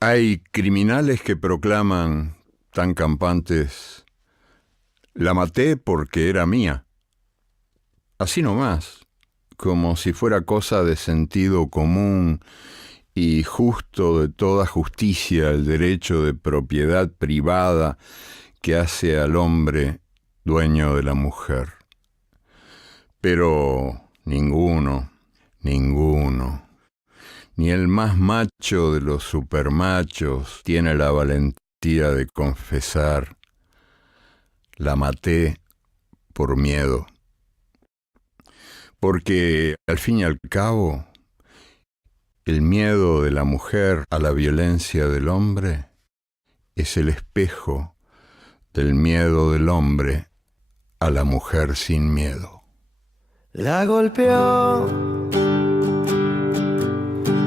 Hay criminales que proclaman tan campantes: la maté porque era mía. Así nomás, como si fuera cosa de sentido común y justo de toda justicia el derecho de propiedad privada que hace al hombre dueño de la mujer. Pero ninguno, ni el más macho de los supermachos tiene la valentía de confesar: la maté por miedo. Porque, al fin y al cabo, el miedo de la mujer a la violencia del hombre es el espejo del miedo del hombre a la mujer sin miedo. La golpeó,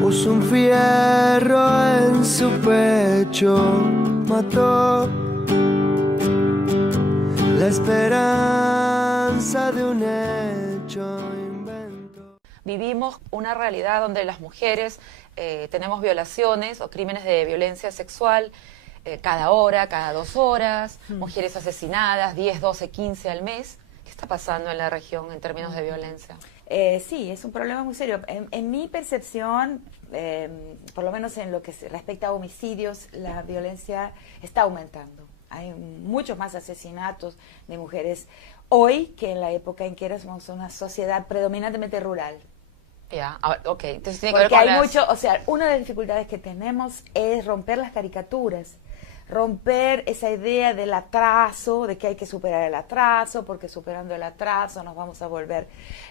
puso un fierro en su pecho, mató la esperanza de un hecho. Vivimos una realidad donde las mujeres tenemos violaciones o crímenes de violencia sexual cada hora, cada 2 horas, mujeres asesinadas, 10, 12, 15 al mes. ¿Qué está pasando en la región en términos de violencia? Sí, es un problema muy serio. En mi percepción, por lo menos en lo que respecta a homicidios, la violencia está aumentando. Hay muchos más asesinatos de mujeres hoy que en la época en que éramos una sociedad predominantemente rural. Ya, ok. Entonces tiene que Porque ver con hay mucho, o sea, una de las dificultades que tenemos es romper las caricaturas, romper esa idea del atraso, de que hay que superar el atraso, porque superando el atraso nos vamos a volver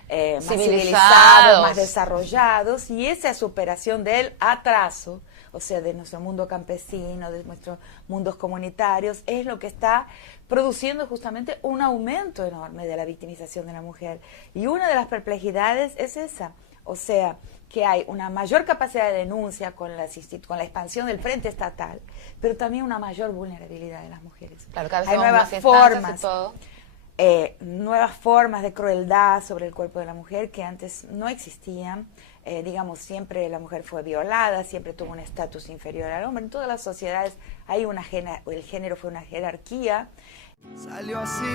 más civilizados, más desarrollados, y esa superación del atraso, o sea, de nuestro mundo campesino, de nuestros mundos comunitarios, es lo que está produciendo justamente un aumento enorme de la victimización de la mujer. Y una de las perplejidades es esa, o sea, que hay una mayor capacidad de denuncia con la expansión del frente estatal, pero también una mayor vulnerabilidad de las mujeres. Claro, cada vez hay nuevas formas, nuevas formas de crueldad sobre el cuerpo de la mujer que antes no existían. Digamos, siempre la mujer fue violada, siempre tuvo un estatus inferior al hombre. En todas las sociedades hay el género fue una jerarquía. Salió así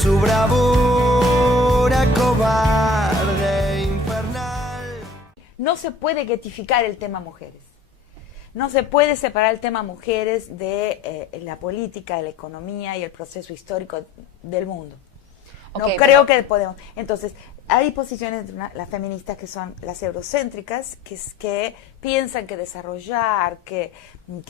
su bravura cobarde, infernal. No se puede guetificar el tema mujeres. No se puede separar el tema mujeres de la política, de la economía y el proceso histórico del mundo. No creo que podemos. Entonces, hay posiciones de las feministas que son las eurocéntricas, que piensan que desarrollar, que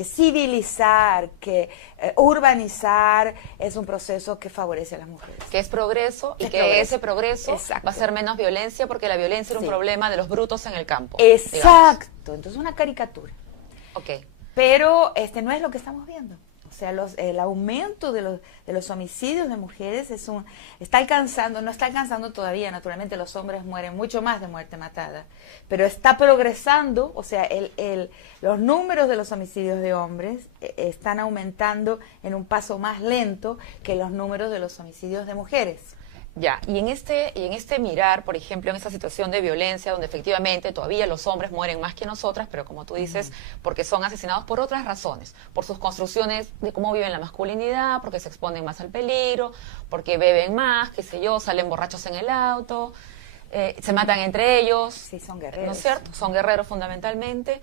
civilizar, que urbanizar es un proceso que favorece a las mujeres. Que es progreso y que ese progreso va a ser menos violencia porque la violencia era un problema de los brutos en el campo. Exacto. Digamos. Entonces, una caricatura. Ok. Pero no es lo que estamos viendo. O sea, el aumento de los homicidios de mujeres no está alcanzando todavía, naturalmente los hombres mueren mucho más de muerte matada, pero está progresando, o sea, los números de los homicidios de hombres están aumentando en un paso más lento que los números de los homicidios de mujeres. Ya, y en este mirar, por ejemplo, en esta situación de violencia, donde efectivamente todavía los hombres mueren más que nosotras, pero como tú dices, porque son asesinados por otras razones, por sus construcciones de cómo viven la masculinidad, porque se exponen más al peligro, porque beben más, qué sé yo, salen borrachos en el auto, se matan entre ellos. Sí, son guerreros. ¿No es cierto? Son guerreros fundamentalmente.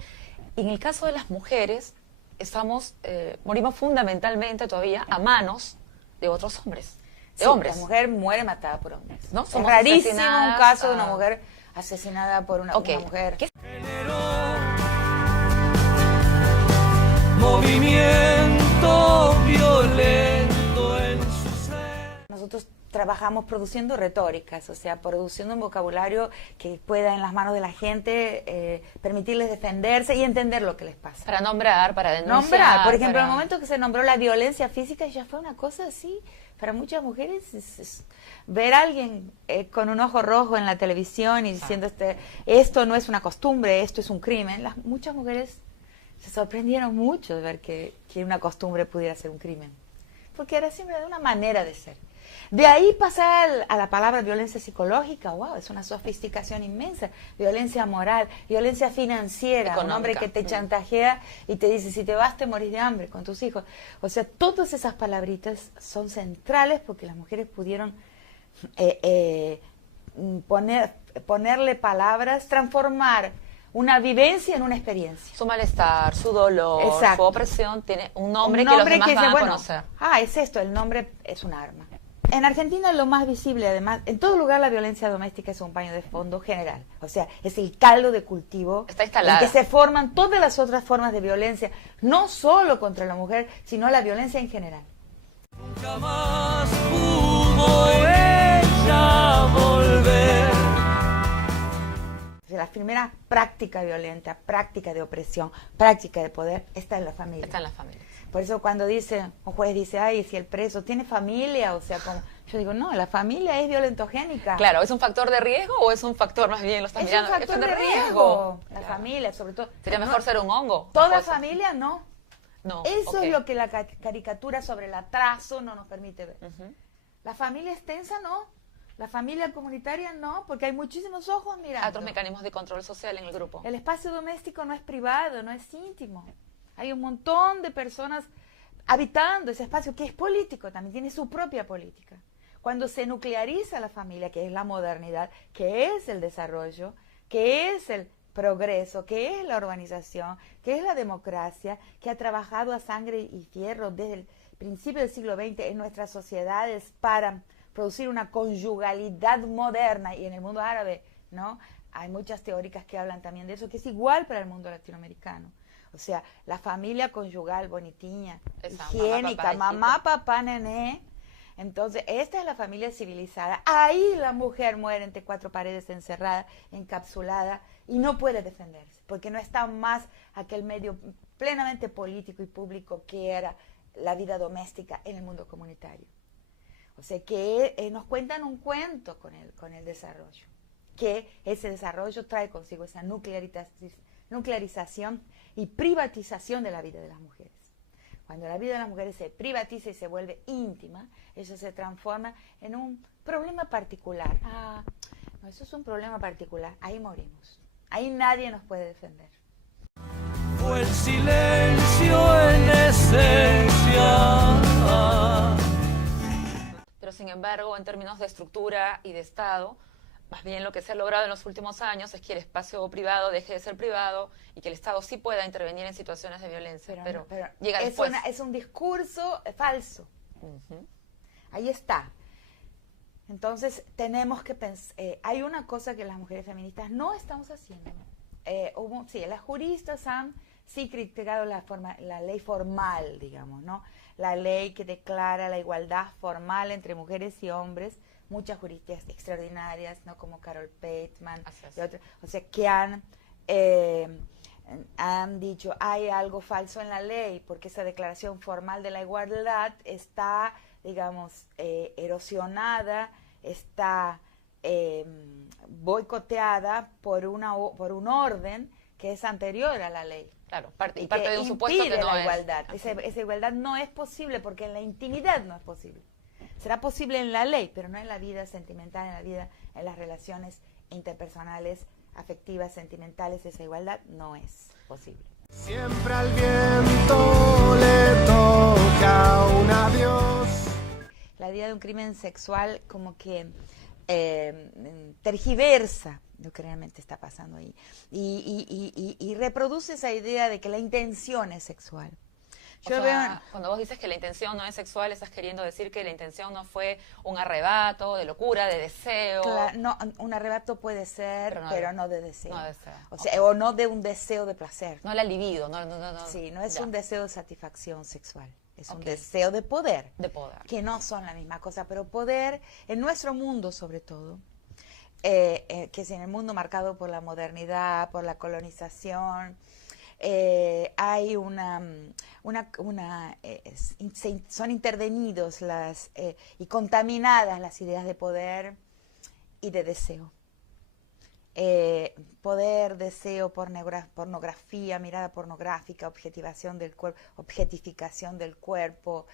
Y en el caso de las mujeres, morimos fundamentalmente todavía a manos de otros hombres. Sí, hombres. La mujer muere matada por hombres. ¿No? Es rarísimo un caso de una mujer asesinada por una mujer. Movimiento violento en su ser. Nosotros trabajamos produciendo retóricas, o sea, produciendo un vocabulario que pueda en las manos de la gente permitirles defenderse y entender lo que les pasa. Para nombrar, para denunciar. Por ejemplo, en el momento que se nombró la violencia física ya fue una cosa así. Para muchas mujeres ver a alguien con un ojo rojo en la televisión y diciendo esto no es una costumbre, esto es un crimen, muchas mujeres se sorprendieron mucho de ver que una costumbre pudiera ser un crimen, porque era siempre una manera de ser. De ahí pasar a la palabra violencia psicológica, wow, es una sofisticación inmensa. Violencia moral, violencia financiera, Económica. un hombre que te chantajea y te dice, si te vas te morís de hambre con tus hijos. O sea, todas esas palabritas son centrales porque las mujeres pudieron ponerle palabras, transformar una vivencia en una experiencia. Su malestar, su dolor, Exacto. su opresión tiene un nombre Un que los nombre demás que van dice, a bueno, conocer. es esto, el nombre es un arma. En Argentina lo más visible, además, en todo lugar la violencia doméstica es un paño de fondo general. O sea, es el caldo de cultivo Está instalada. en que se forman todas las otras formas de violencia, no solo contra la mujer, sino la violencia en general. Jamás pudo ella volver. O sea, la primera práctica violenta, práctica de opresión, práctica de poder, está en la familia. Está en la familia. Por eso cuando un juez dice, ay, si el preso tiene familia, o sea, como yo digo, no, la familia es violentogénica. Claro, ¿es un factor de riesgo o es un factor más bien, lo estás Es un mirando? factor de riesgo. La familia, sobre todo. Sería mejor ser un hongo. Toda Cosas. familia no. No. Eso ok. es lo que la caricatura sobre el atraso no nos permite ver. Ujú. La familia extensa no. La familia comunitaria no, porque hay muchísimos ojos mirando. Otros mecanismos de control social en el grupo. El espacio doméstico no es privado, no es íntimo. Hay un montón de personas habitando ese espacio que es político, también tiene su propia política. Cuando se nucleariza la familia, que es la modernidad, que es el desarrollo, que es el progreso, que es la urbanización, que es la democracia, que ha trabajado a sangre y fierro desde el principio del siglo XX en nuestras sociedades para producir una conjugalidad moderna, y en el mundo árabe, ¿no? Hay muchas teóricas que hablan también de eso, que es igual para el mundo latinoamericano. O sea, la familia conyugal bonitiña, Esa, higiénica, mamá, papá, nené. Entonces, esta es la familia civilizada. Ahí la mujer muere entre cuatro paredes encerrada, encapsulada, y no puede defenderse, porque no está más aquel medio plenamente político y público que era la vida doméstica en el mundo comunitario. O sea, que nos cuentan un cuento con el desarrollo, que ese desarrollo trae consigo esa nuclearización y privatización de la vida de las mujeres. Cuando la vida de las mujeres se privatiza y se vuelve íntima, eso se transforma en un problema particular. No, eso es un problema particular, ahí morimos. Ahí nadie nos puede defender. Fue el silencio en esencia. Pero sin embargo, en términos de estructura y de Estado, más bien lo que se ha logrado en los últimos años es que el espacio privado deje de ser privado y que el Estado sí pueda intervenir en situaciones de violencia. Pero llega después. Es un discurso falso. Ujú. Ahí está. Entonces tenemos que pensar, hay una cosa que las mujeres feministas no estamos haciendo. Las juristas han criticado la ley formal, digamos, ¿no? La ley que declara la igualdad formal entre mujeres y hombres. Muchas juristas extraordinarias, ¿no? Como Carol Pateman y otras, o sea, que han dicho, hay algo falso en la ley, porque esa declaración formal de la igualdad está, digamos, erosionada, está boicoteada por un orden que es anterior a la ley. Claro, parte Y de que un supuesto que no la es. igualdad. Esa igualdad no es posible porque en la intimidad no es posible. Será posible en la ley, pero no en la vida sentimental, en las relaciones interpersonales, afectivas, sentimentales. Esa igualdad no es posible. Siempre al viento le toca un adiós. La idea de un crimen sexual como que tergiversa lo que realmente está pasando ahí y reproduce esa idea de que la intención es sexual. Cuando vos dices que la intención no es sexual, estás queriendo decir que la intención no fue un arrebato de locura, de deseo. Claro, no, un arrebato puede ser, pero no de deseo. No de deseo. O sea, o no de un deseo de placer. No la libido, no. Sí, no es Ya. un deseo de satisfacción sexual. Es un deseo de poder. De poder. Que no son la misma cosa, pero poder, en nuestro mundo sobre todo, que es en el mundo marcado por la modernidad, por la colonización, hay son intervenidos y contaminadas las ideas de poder y de deseo. poder, deseo, pornografía, mirada pornográfica, objetificación del cuerpo,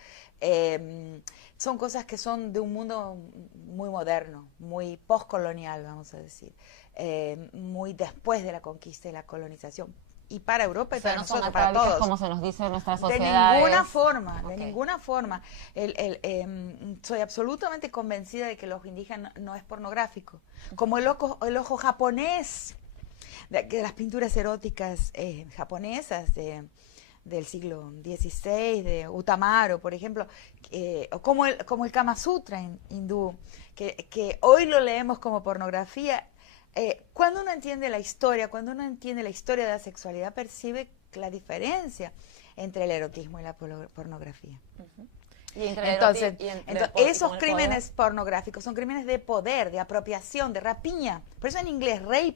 son cosas que son de un mundo muy moderno, muy postcolonial, vamos a decir, muy después de la conquista y la colonización. Y para Europa y O sea, para no son nosotros, para atávicas todos. como se nos dice en nuestras De sociedades. ninguna forma, Ok. de ninguna forma. Soy absolutamente convencida de que el ojo indígena no es pornográfico. Como el ojo japonés, de las pinturas eróticas japonesas del siglo XVI, de Utamaro, por ejemplo, o como el Kama Sutra hindú, que hoy lo leemos como pornografía. Cuando uno entiende la historia, de la sexualidad, percibe la diferencia entre el erotismo y la pornografía. Y entre Entonces, y entre entonces, con esos el crímenes pornográficos son crímenes de poder, de apropiación, de rapiña. Por eso en inglés rape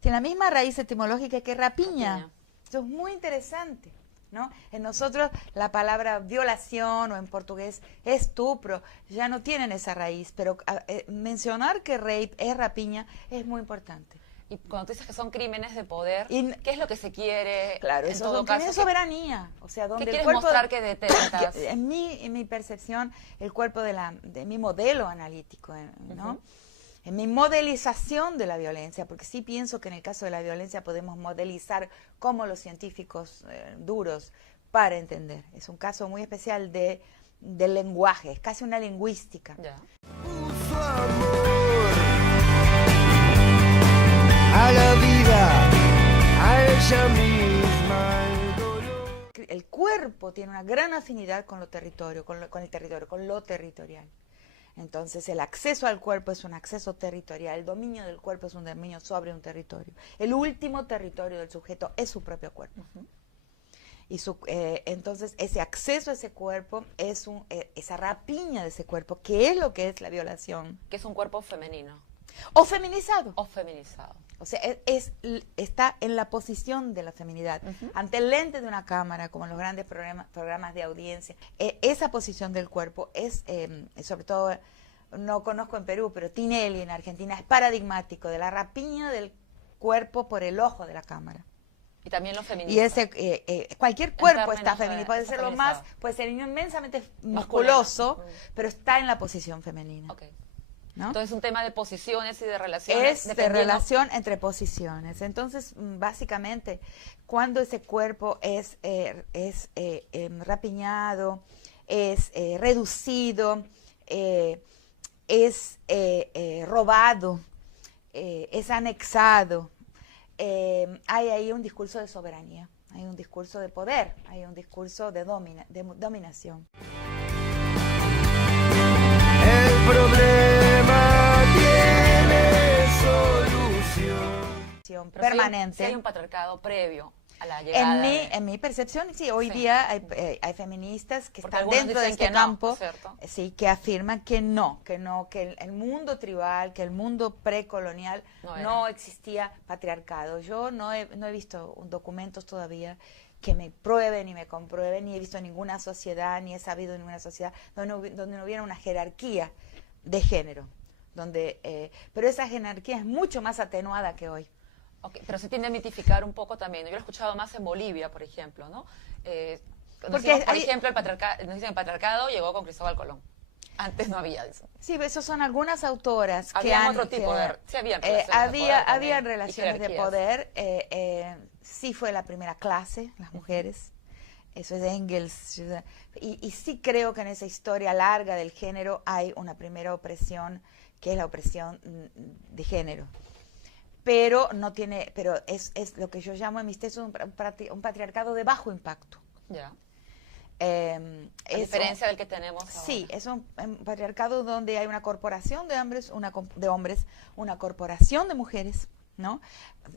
tiene la misma raíz etimológica que rapiña. Rapiña. Eso es muy interesante, ¿no? En nosotros la palabra violación o en portugués estupro ya no tienen esa raíz, pero mencionar que rape es rapiña es muy importante. Y cuando tú dices que son crímenes de poder, Y- ¿qué es lo que se quiere? Claro, en eso todo es un crimen caso, de soberanía, o sea, donde ¿qué el quieres cuerpo mostrar que detentas? en mi percepción, el cuerpo de mi modelo analítico, ¿no? En mi modelización de la violencia, porque sí pienso que en el caso de la violencia podemos modelizar como los científicos duros para entender. Es un caso muy especial del lenguaje, es casi una lingüística. Ya. Puso amor a la vida, a ella misma, el dolor. El cuerpo tiene una gran afinidad con lo territorio, con el territorio, con lo territorial. Entonces el acceso al cuerpo es un acceso territorial, el dominio del cuerpo es un dominio sobre un territorio. El último territorio del sujeto es su propio cuerpo. Y entonces ese acceso a ese cuerpo es esa rapiña de ese cuerpo, que es lo que es la violación. Que es un cuerpo femenino O feminizado. o feminizado. O sea, está en la posición de la feminidad, ante el lente de una cámara, como en los grandes programas de audiencia. Esa posición del cuerpo es, sobre todo, no conozco en Perú, pero Tinelli en Argentina es paradigmático de la rapiña del cuerpo por el ojo de la cámara. Y también lo feminista. Y cualquier cuerpo términos está de- femenino, puede está ser feminizado. puede ser inmensamente Masculino. musculoso, pero está en la posición femenina. Ok. ¿No? Entonces es un tema de posiciones y de relaciones. Es de dependiendo- relación entre posiciones. Entonces, básicamente, cuando ese cuerpo es rapiñado, es reducido, es robado, es anexado, hay ahí un discurso de soberanía, hay un discurso de poder, hay un discurso de dominación. El problema tiene solución. Pero Permanente. Si hay un patriarcado previo a la llegada. En mi percepción, sí, hoy Sí. día hay feministas que Porque están algunos dentro de dicen este que no, campo, ¿cierto? sí, que afirman que el mundo tribal, que el mundo precolonial No no existía patriarcado. Yo no he visto documentos todavía que me prueben y me comprueben, ni he visto ninguna sociedad, ni he sabido ninguna sociedad donde no hubiera una jerarquía de género. Pero esa jerarquía es mucho más atenuada que hoy. Ok, pero se tiende a mitificar un poco también. Yo lo he escuchado más en Bolivia, por ejemplo, ¿no? Por ejemplo, nos dicen que el patriarcado llegó con Cristóbal Colón. Antes no había eso. Sí, esos son algunas autoras que Había han... otro tipo de... Sí, había relaciones de había poder también, relaciones y de jerarquías. poder. Sí fue la primera clase, las mujeres. Eso es de Engels. Y sí creo que en esa historia larga del género hay una primera opresión, que es la opresión de género. Pero es lo que yo llamo en mis textos un patriarcado de bajo impacto. Ya. A diferencia del que tenemos ahora. Sí, es un patriarcado donde hay una corporación de hombres, una corporación de mujeres, ¿no?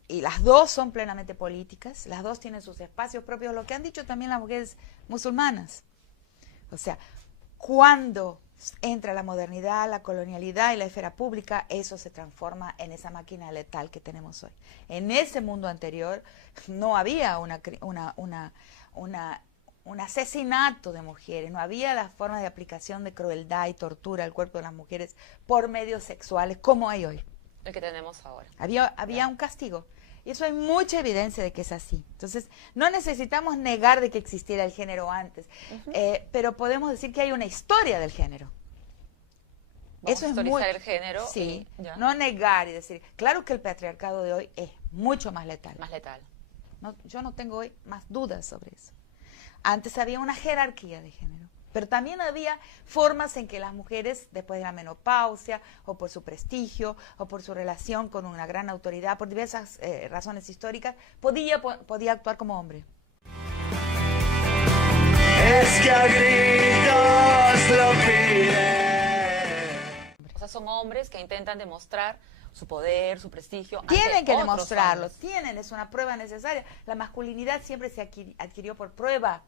Y las dos son plenamente políticas, las dos tienen sus espacios propios, lo que han dicho también las mujeres musulmanas. O sea, cuando entra la modernidad, la colonialidad y la esfera pública, eso se transforma en esa máquina letal que tenemos hoy. En ese mundo anterior no había un asesinato de mujeres, no había las formas de aplicación de crueldad y tortura al cuerpo de las mujeres por medios sexuales como hay hoy. El que tenemos ahora. Había un castigo. Y eso hay mucha evidencia de que es así. Entonces, no necesitamos negar de que existiera el género antes, pero podemos decir que hay una historia del género. Vamos Eso a es historizar el género. Sí, y ya. no negar y decir, claro que el patriarcado de hoy es mucho más letal. Más letal. Yo no tengo hoy más dudas sobre eso. Antes había una jerarquía de género, pero también había formas en que las mujeres, después de la menopausia, o por su prestigio, o por su relación con una gran autoridad, por diversas razones históricas, podía actuar como hombre. Es que a gritos lo piden. O sea, son hombres que intentan demostrar su poder, su prestigio. Tienen ante que otros demostrarlo, hombres. es una prueba necesaria. La masculinidad siempre se adquirió por prueba,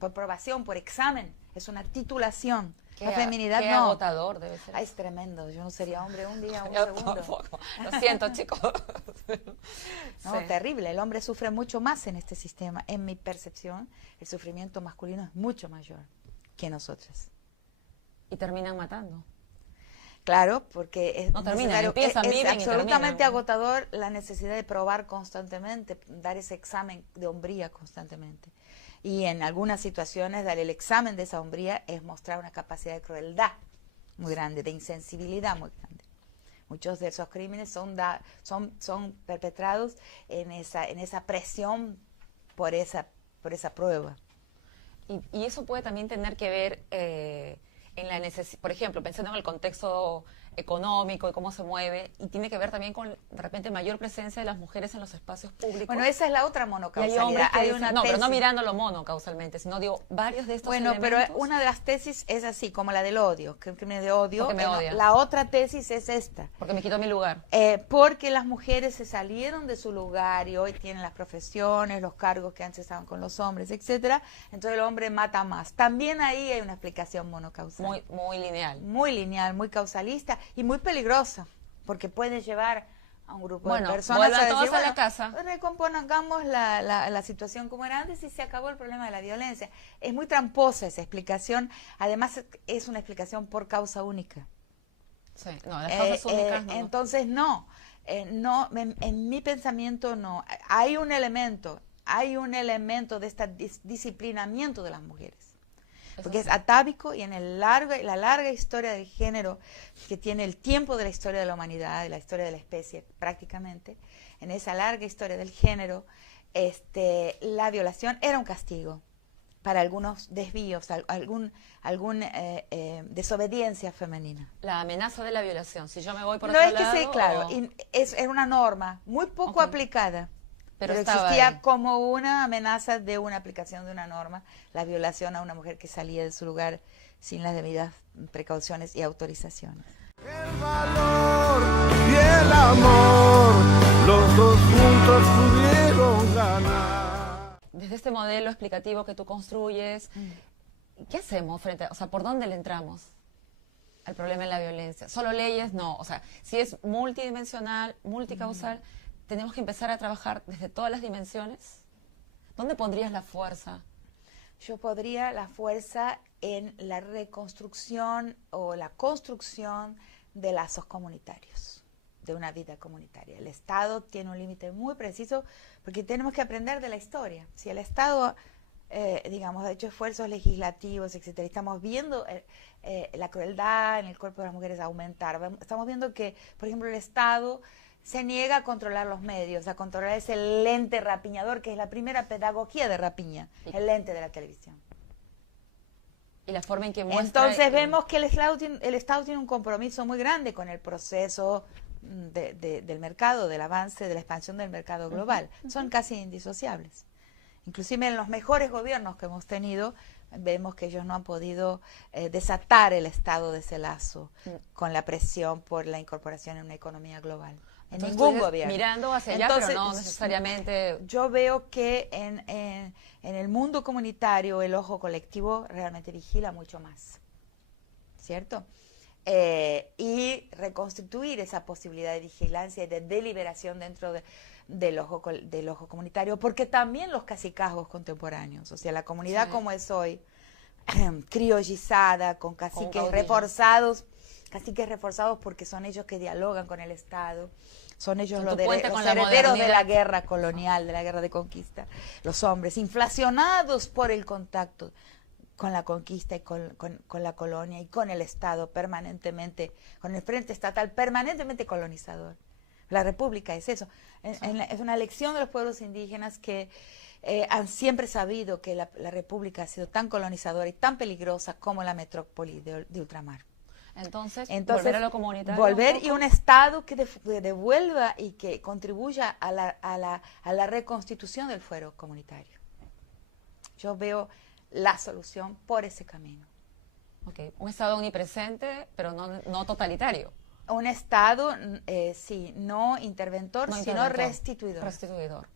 por probación, por examen, es una titulación. La feminidad qué no. agotador debe ser. Ay, es tremendo, yo no sería hombre un día, un Yo segundo. tampoco. Lo siento, chicos. No, Sí. terrible, el hombre sufre mucho más en este sistema. En mi percepción, el sufrimiento masculino es mucho mayor que nosotras. Y terminan matando. Claro, porque es No terminan, necesario, empiezan, es viven y absolutamente terminan. agotador la necesidad de probar constantemente, dar ese examen de hombría constantemente. Y en algunas situaciones dar el examen de esa hombría es mostrar una capacidad de crueldad muy grande, de insensibilidad muy grande. Muchos de esos crímenes son perpetrados en esa presión por esa prueba. Y eso puede también tener que ver en la necesidad, por ejemplo, pensando en el contexto económico y cómo se mueve, y tiene que ver también con, de repente, mayor presencia de las mujeres en los espacios públicos. Bueno, esa es la otra Y hay monocausalidad. hombres que Hay dicen, una no, pero no tesis. mirándolo monocausalmente, sino digo, varios de estos Bueno, pero elementos. una de las tesis es así, como la del odio, que el crimen de odio. Porque me odian. La otra tesis es esta. Porque me quitó mi lugar. Porque las mujeres se salieron de su lugar y hoy tienen las profesiones, los cargos que antes estaban con los hombres, etcétera. Entonces el hombre mata más. También ahí hay una explicación monocausal. Muy lineal. Muy lineal, muy causalista y muy peligrosa, porque puede llevar a un grupo Bueno, de personas vuelvan a decir, todos a la casa. recompongamos la situación como era antes y se acabó el problema de la violencia. Es muy tramposa esa explicación, además es una explicación por causa única. Sí, no, las causas únicas no. Entonces no, en mi pensamiento no. Hay un elemento de este disciplinamiento de las mujeres. Porque es atávico y en la larga historia del género, que tiene el tiempo de la historia de la humanidad, de la historia de la especie prácticamente, en esa larga historia del género, la violación era un castigo para algunos desvíos, algún desobediencia femenina. La amenaza de la violación, si yo me voy por No otro es que lado, sí, claro, o- era una norma muy poco Ok. aplicada. Pero Pero estaba existía ahí. como una amenaza de una aplicación de una norma, la violación a una mujer que salía de su lugar sin las debidas precauciones y autorizaciones. El valor y el amor, los dos juntos pudieron ganar. desde este modelo explicativo que tú construyes, ¿qué hacemos frente a, o sea, por dónde le entramos al problema de la violencia? ¿Solo leyes? No, o sea, si es multidimensional, multicausal, tenemos que empezar a trabajar desde todas las dimensiones. ¿Dónde pondrías la fuerza? Yo podría la fuerza en la reconstrucción o la construcción de lazos comunitarios, de una vida comunitaria. El Estado tiene un límite muy preciso porque tenemos que aprender de la historia. Si el Estado, digamos, ha hecho esfuerzos legislativos, etcétera, estamos viendo la crueldad en el cuerpo de las mujeres aumentar. Estamos viendo que, por ejemplo, el Estado se niega a controlar los medios, a controlar ese lente rapiñador, que es la primera pedagogía de rapiña, el lente de la televisión. Y la forma en que muestra... Entonces vemos que el Estado tiene un compromiso muy grande con el proceso del mercado, del avance, de la expansión del mercado global. Son casi indisociables. Inclusive en los mejores gobiernos que hemos tenido, vemos que ellos no han podido desatar el Estado de ese lazo con la presión por la incorporación en una economía global. En Entonces, ningún tú dices, gobierno. mirando hacia allá, Entonces, pero no necesariamente... Yo veo que en el mundo comunitario el ojo colectivo realmente vigila mucho más, ¿cierto? Y reconstituir esa posibilidad de vigilancia y de deliberación dentro del ojo comunitario, porque también los cacicazgos contemporáneos, o sea, la comunidad Sí. como es hoy, criollizada, con caciques caudillos. reforzados caciques reforzados porque son ellos que dialogan con el Estado, son ellos Son los, tu puente los con la herederos de la modernidad. guerra colonial, de la guerra de conquista, los hombres inflacionados por el contacto con la conquista y con la colonia y con el Estado permanentemente, con el frente estatal permanentemente colonizador. La república es eso, es una lección de los pueblos indígenas que han siempre sabido que la república ha sido tan colonizadora y tan peligrosa como la metrópoli de ultramar. Entonces, Entonces, volver a lo comunitario. volver un y poco. un Estado que devuelva y que contribuya a la reconstitución del fuero comunitario. Yo veo la solución por ese camino. Ok, un Estado omnipresente, pero no totalitario. Un Estado, sí, no interventor, No sino interventor, restituidor. Restituidor.